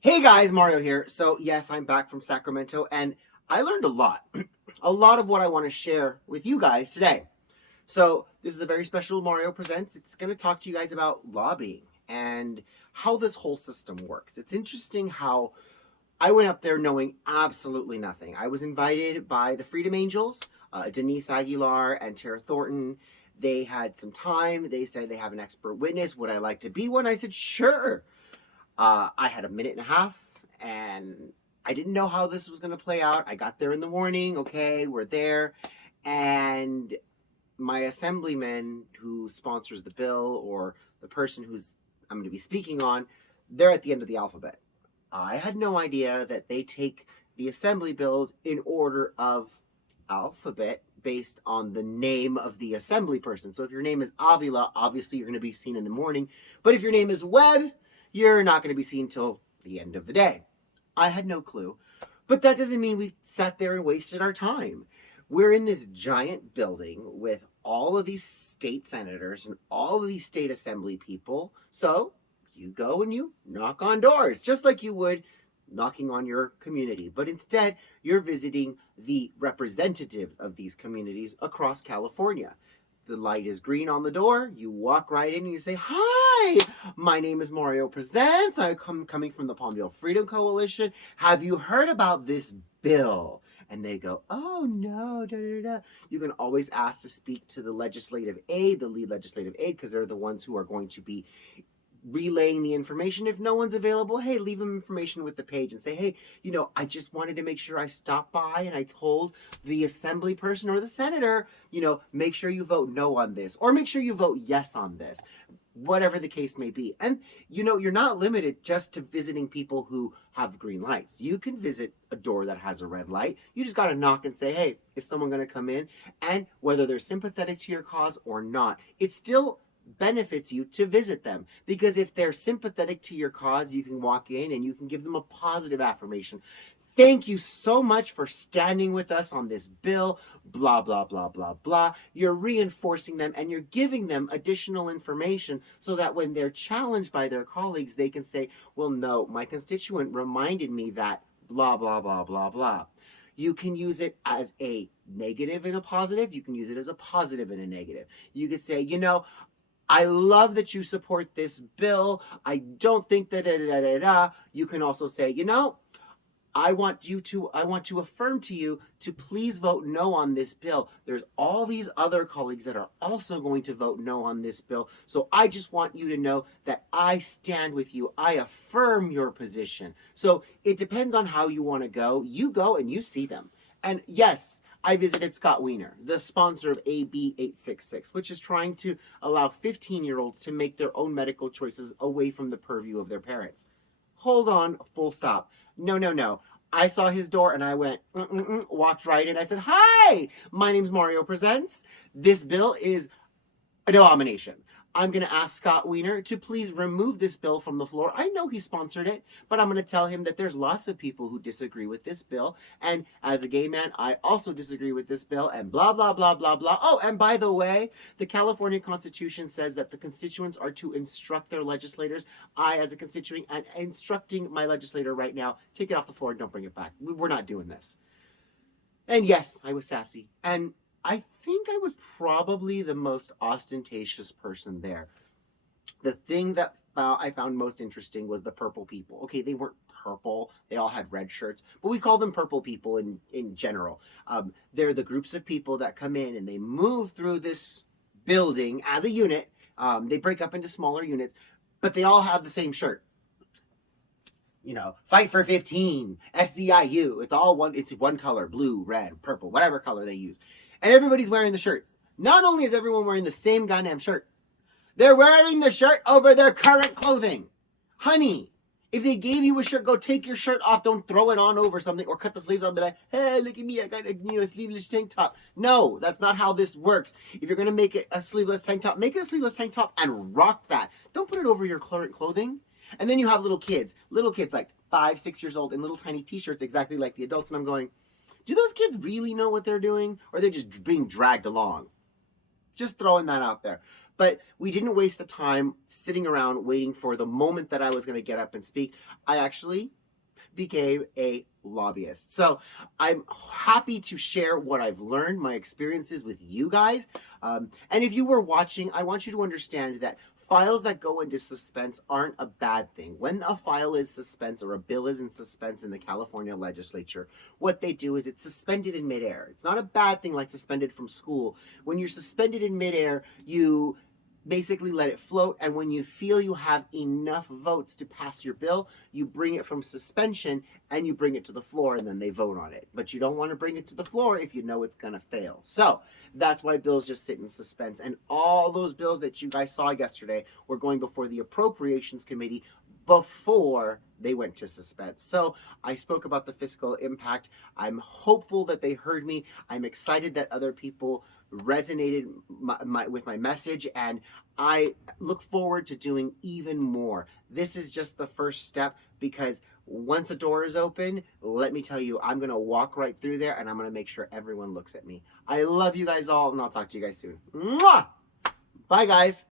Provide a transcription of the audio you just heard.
Hey guys, Mario here. So, yes, I'm back from Sacramento and I learned a lot. A lot of what I want to share with you guys today. So, this is a very special Mario Presents. It's going to talk to you guys about lobbying and how this whole system works. It's interesting how I went up there knowing absolutely nothing. I was invited by the Freedom Angels, Denise Aguilar and Tara Thornton. They had some time. They said they have an expert witness. Would I like to be one? I said, sure. I had a minute and a half, and I didn't know how this was going to play out. I got there in the morning. Okay, we're there, and my assemblyman who sponsors the bill, or the person who's I'm going to be speaking on, they're at the end of the alphabet. I had no idea that they take the assembly bills in order of alphabet based on the name of the assembly person. So if your name is Avila, obviously you're going to be seen in the morning. But if your name is Webb, you're not going to be seen till the end of the day. I had no clue. But that doesn't mean we sat there and wasted our time. We're in this giant building with all of these state senators and all of these state assembly people. So you go and you knock on doors, just like you would knocking on your community. But instead, you're visiting the representatives of these communities across California. The light is green on the door. You walk right in and you say, "Hi, my name is Mario Presents. I'm coming from the Palmdale Freedom Coalition. Have you heard about this bill?" And they go, "Oh, no, da, da, da." You can always ask to speak to the legislative aide, the lead legislative aide, because they're the ones who are going to be relaying the information. If no one's available, hey, leave them information with the page and say, "Hey, I just wanted to make sure I stopped by and I told the assembly person or the senator, make sure you vote no on this, or make sure you vote yes on this," whatever the case may be. And you're not limited just to visiting people who have green lights. You can visit a door that has a red light. You just got to knock and say, "Hey, is someone going to come in?" And whether they're sympathetic to your cause or not, it's still benefits you to visit them, because if they're sympathetic to your cause, you can walk in and you can give them a positive affirmation. "Thank you so much for standing with us on this bill, blah, blah, blah, blah, blah." You're reinforcing them and you're giving them additional information so that when they're challenged by their colleagues, they can say, "Well, no, my constituent reminded me that blah, blah, blah, blah, blah." You can use it as a negative and a positive. You can use it as a positive and a negative. You could say, "I love that you support this bill. I don't think that da da da da." You can also say, I want to affirm to you to please vote no on this bill. There's all these other colleagues that are also going to vote no on this bill. So I just want you to know that I stand with you. I affirm your position." So it depends on how you want to go. You go and you see them. And yes, I visited Scott Wiener, the sponsor of AB 866, which is trying to allow 15-year-olds to make their own medical choices away from the purview of their parents. Hold on, full stop. No, no, no. I saw his door and I went, walked right in. I said, "Hi, my name's Mario Presents. This bill is an abomination. I'm going to ask Scott Wiener to please remove this bill from the floor. I know he sponsored it, but I'm going to tell him that there's lots of people who disagree with this bill. And as a gay man, I also disagree with this bill," and blah, blah, blah, blah, blah. Oh, and by the way, the California Constitution says that the constituents are to instruct their legislators. I, as a constituent, am instructing my legislator right now, take it off the floor and don't bring it back. We're not doing this. And yes, I was sassy. And I think I was probably the most ostentatious person there. The thing that I found most interesting was the purple people. Okay, they weren't purple. They all had red shirts, but we call them purple people in general. They're the groups of people that come in and they move through this building as a unit. They break up into smaller units, but they all have the same shirt. Fight for 15, SDIU. It's one color, blue, red, purple, whatever color they use. And everybody's wearing the shirts. Not only is everyone wearing the same goddamn shirt, they're wearing the shirt over their current clothing. Honey, if they gave you a shirt, go take your shirt off. Don't throw it on over something or cut the sleeves off and be like, "Hey, look at me, I got a sleeveless tank top." No, that's not how this works. If you're going to make it a sleeveless tank top, make it a sleeveless tank top and rock that. Don't put it over your current clothing. And then you have little kids like 5, 6 years old in little tiny t-shirts exactly like the adults. And I'm going, do those kids really know what they're doing? Or are they just being dragged along? Just throwing that out there. But we didn't waste the time sitting around waiting for the moment that I was going to get up and speak. I actually became a lobbyist. So I'm happy to share what I've learned, my experiences with you guys. And if you were watching, I want you to understand that files that go into suspense aren't a bad thing. When a file is suspense or a bill is in suspense in the California legislature, what they do is it's suspended in midair. It's not a bad thing like suspended from school. When you're suspended in midair, you basically let it float, and when you feel you have enough votes to pass your bill, you bring it from suspension and you bring it to the floor, and then they vote on it. But you don't want to bring it to the floor if you know it's going to fail. So that's why bills just sit in suspense. And all those bills that you guys saw yesterday were going before the Appropriations Committee before they went to suspense. So I spoke about the fiscal impact. I'm hopeful that they heard me. I'm excited that other people resonated with my message, and I look forward to doing even more. This is just the first step, because once a door is open, let me tell you, I'm going to walk right through there, and I'm going to make sure everyone looks at me. I love you guys all, and I'll talk to you guys soon. Mwah! Bye, guys.